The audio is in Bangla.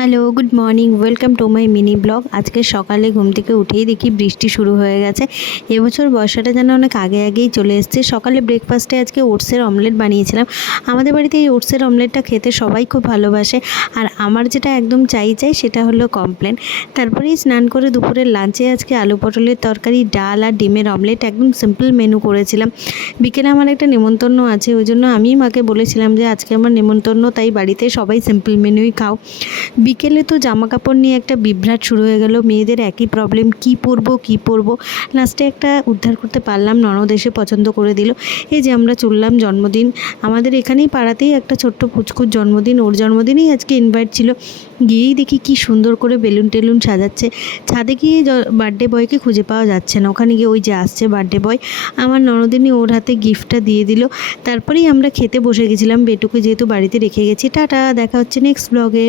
Hello, good morning, welcome to my mini blog. আজকে সকালে ঘুম থেকে উঠেই দেখি বৃষ্টি শুরু হয়ে গেছে। এবছর বর্ষাটা যেন অনেক আগেই চলে এসছে। সকালে ব্রেকফাস্টে আজকে ওটসের অমলেট বানিয়েছিলাম। আমাদের বাড়িতে এই ওটসের অমলেটটা খেতে সবাই খুব ভালোবাসে, আর আমার যেটা একদম চাই সেটা হলো কমপ্লেন। তারপরেই স্নান করে দুপুরের লাঞ্চে আজকে আলু পটলের তরকারি, ডাল আর ডিমের অমলেট, একদম সিম্পল মেনু করেছিলাম। বিকেলে আমার একটা নেমন্তন্ন আছে, ওই জন্য আমি মাকে বলেছিলাম যে আজকে আমার নেমন্তন্ন, তাই বাড়িতে সবাই সিম্পল মেনুই খাও। বিকেলে তো জামা কাপড় নিয়ে একটা বিভ্রাট শুরু হয়ে গেল। মেয়েদের একই প্রবলেম, কী পরবো। লাস্টে একটা উদ্ধার করতে পারলাম, ননদ এসে পছন্দ করে দিল। এই যে আমরা চললাম জন্মদিন, আমাদের এখানেই পাড়াতেই একটা ছোট্ট পুচকুর জন্মদিন, ওর জন্মদিনেই আজকে ইনভাইট ছিল। গিয়েই দেখি কি সুন্দর করে বেলুন টেলুন সাজাচ্ছে। ছাদে গিয়ে বার্থডে বয়কে খুঁজে পাওয়া যাচ্ছে না। ওখানে গিয়ে ওই যে আসছে বার্থডে বয়, আমার ননদিনী ওর হাতে গিফটটা দিয়ে দিল। তারপরেই আমরা খেতে বসে গেছিলাম। বেটুকে যেহেতু বাড়িতে রেখে গেছি। টাটা, দেখা হচ্ছে নেক্সট ব্লগে।